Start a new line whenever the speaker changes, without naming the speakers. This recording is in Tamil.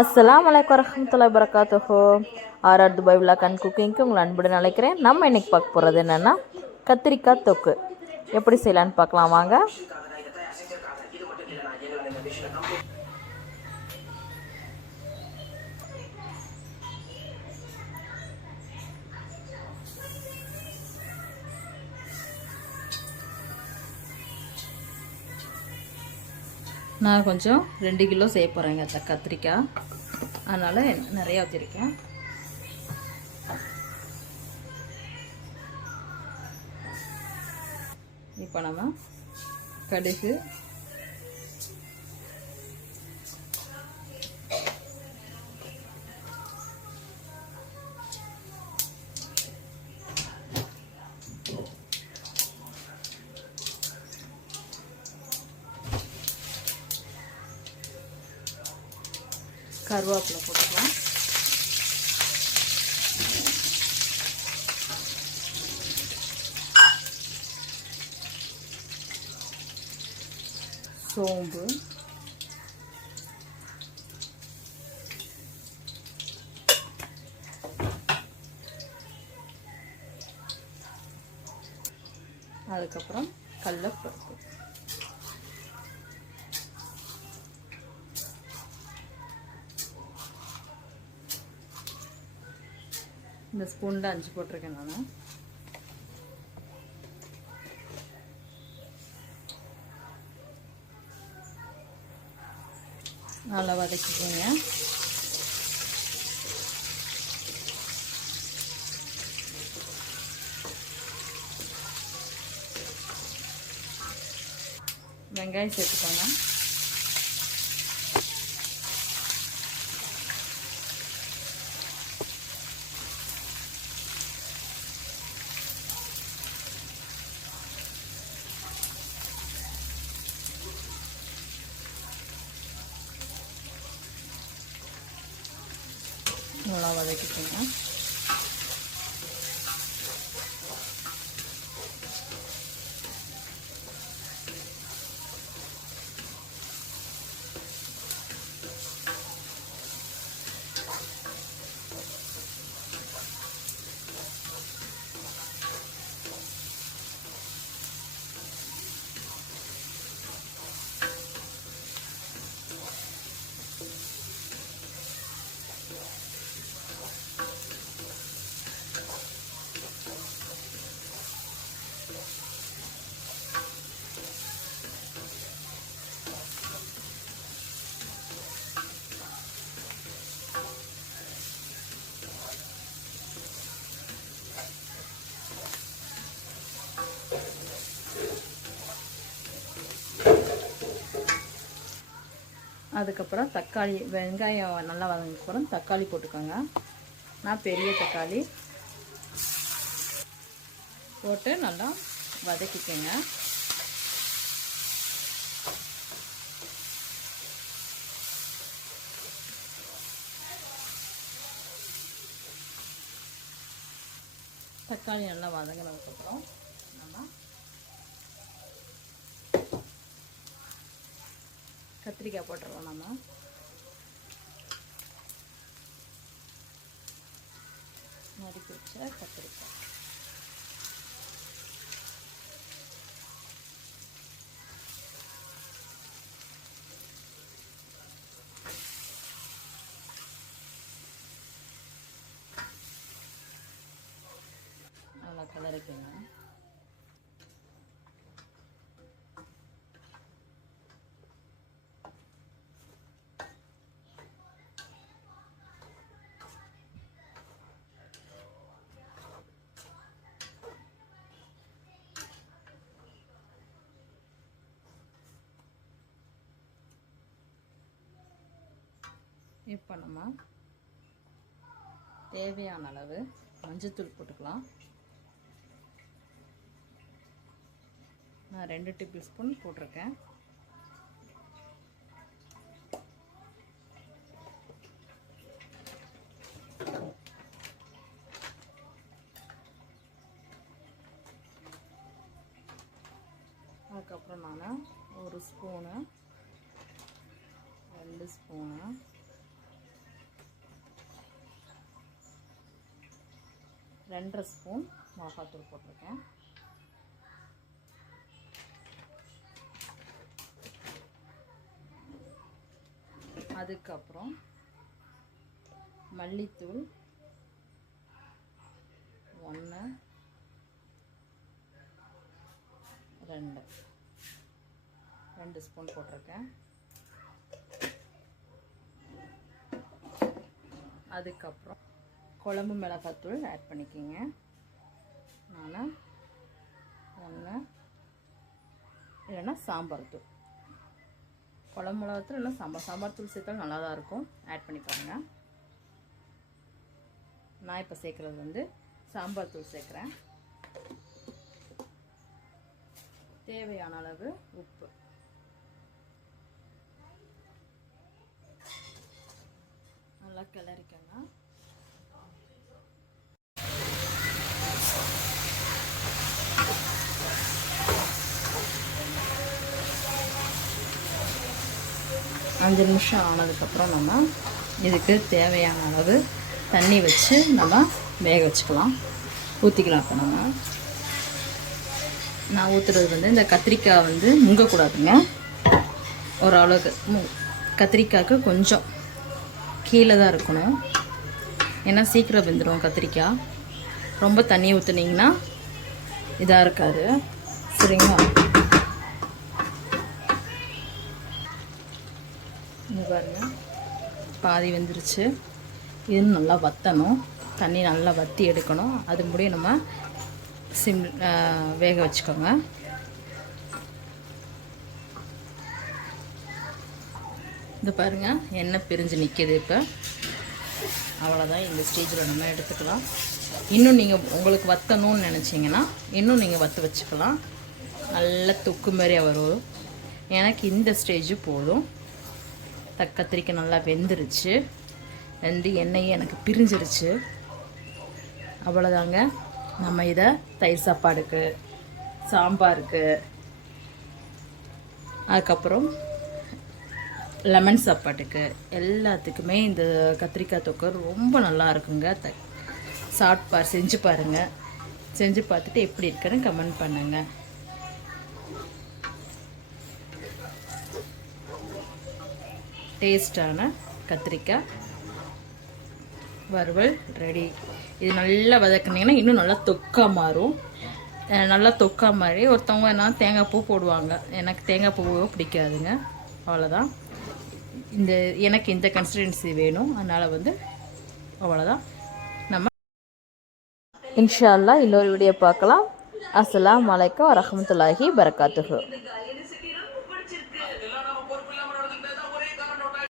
அஸ்லாம் வலைக்கம் வரமத்துல்லா வரகாத்துஹு ஆர்ஆர் துபாய் விழா கண் குக்கிங்க்கு உங்களை அன்புடன் அழைக்கிறேன். நம்ம இன்றைக்கி பார்க்க போகிறது என்னென்னா கத்திரிக்காய் தொக்கு. எப்படி செய்யலான்னு பார்க்கலாம் வாங்க. நான் கொஞ்சம் ரெண்டு கிலோ செய்ய போகிறேங்க த கத்திரிக்காய். அதனால் நிறையா வச்சுருக்கேன் இப்போ நம்ம கடுகு கருவேப்பிலை போட்டுக்கலாம். சோம்பு. அதுக்கப்புறம் கடலப்பருப்பு இந்த ஸ்பூனில் அஞ்சு போட்டிருக்கேன் நான். நல்லா வதக்கிக்கோங்க. வெங்காயம் சேர்த்துக்கோங்க. நல்லா அதுக்கப்புறம் தக்காளி வெங்காயம் நல்லா வதங்கப்புறம் தக்காளி போட்டுக்கோங்க. நான் பெரிய தக்காளி போட்டு நல்லா வதக்கிக்கோங்க. தக்காளி நல்லா வதங்கினதுக்கப்புறம் கத்திரிக்காய் போட்டுடலாம் நம்ம. நறுக்கி வச்ச கத்திரிக்காய். நல்லா கலரிக்கங்க. இப்போ நம்ம தேவையான அளவு மஞ்சத்தூள் போட்டுக்கலாம். நான் ரெண்டு டேபிள் ஸ்பூன் போட்டிருக்கேன். அதுக்கப்புறம் நான் ஒரு ஸ்பூனு ரெண்டு ஸ்பூனு ரெண்டரை ஸ்பூன் மிளகாத்தூள் போட்டிருக்கேன். அதுக்கப்புறம் மல்லித்தூள் ஒன்று ரெண்டு. ரெண்டு ஸ்பூன் போட்டிருக்கேன். அதுக்கப்புறம் குழம்பு மிளகாத்தூள் ஆட் பண்ணிக்கோங்க. நான் ஒன்று இல்லைன்னா சாம்பார் தூள். குழம்பு மிளகாத்தூள் இல்லைன்னா சாம்பார். சாம்பார் தூள் சேர்த்தாலும் நல்லா தான் இருக்கும். ஆட் பண்ணி பாருங்கள் நான் இப்போ சேர்க்குறது வந்து சாம்பார் தூள் சேர்க்குறேன். தேவையான அளவு உப்பு. நல்லா கிளறிக்கங்க. அஞ்சு நிமிஷம் ஆனதுக்கப்புறம் நம்ம இதுக்கு தேவையான அளவு தண்ணி வச்சு நம்ம வேக வச்சுக்கலாம். ஊற்றிக்கலாம் இப்போ நம்ம. நான் ஊற்றுறது வந்து இந்த கத்திரிக்காய் வந்து முங்கக்கூடாதுங்க. ஓரளவுக்கு மு கத்திரிக்காய்க்கு கொஞ்சம் கீழே தான் இருக்கணும். ஏன்னா சீக்கிரம் வெந்துடும் கத்திரிக்காய். ரொம்ப தண்ணி ஊற்றுனீங்கன்னா இதாக இருக்காது. சரிங்களா? இங்கே பாருங்க. பாதி வெந்துருச்சு. இது நல்லா வற்றணும் தண்ணி நல்லா வற்றி எடுக்கணும். அது முடியும் நம்ம சிம் வேக வச்சுக்கோங்க. இந்த பாருங்க. எண்ணெய் பிரிஞ்சு நிற்கிது இப்போ. அவ்வளோதான் இந்த ஸ்டேஜில் நம்ம எடுத்துக்கலாம். இன்னும் நீங்கள் உங்களுக்கு வற்றணும்னு நினச்சிங்கன்னா இன்னும் நீங்கள் வற்ற வச்சுக்கலாம். நல்ல தொக்கு மாதிரியாக வரும். எனக்கு இந்த ஸ்டேஜு போதும். கத்திரிக்காய் நல்லா வெந்துருச்சு. வெந்து எண்ணெயும் எனக்கு பிரிஞ்சிருச்சு. அவ்வளோதாங்க நம்ம இதை தயிர் சாப்பாடுக்கு சாம்பாருக்கு அதுக்கப்புறம் லெமன் சாப்பாட்டுக்கு எல்லாத்துக்குமே இந்த கத்திரிக்காய் தொக்கு ரொம்ப நல்லா இருக்குங்க. த சாப்பிட்டு செஞ்சு பாருங்கள் செஞ்சு பார்த்துட்டு எப்படி இருக்குன்னு கமெண்ட் பண்ணுங்கள் டேஸ்டான கத்திரிக்காய் வறுவல் ரெடி இது நல்லா வதக்குனீங்கன்னா இன்னும் நல்லா தொக்கா மாறும். நல்லா தொக்கா மாதிரி ஒருத்தவங்க என்ன தேங்காய் பூ போடுவாங்க. எனக்கு தேங்காய் பூ பிடிக்காதுங்க. அவ்வளோதான் இந்த எனக்கு இந்த கன்சிஸ்டன்சி வேணும். அதனால் வந்து அவ்வளோதான் நம்ம இன்ஷா இன்னொரு வீடியோ பார்க்கலாம். அஸ்லாம் வலைக்கம் வரமத்துல்லாஹி பரக்காத்துஹு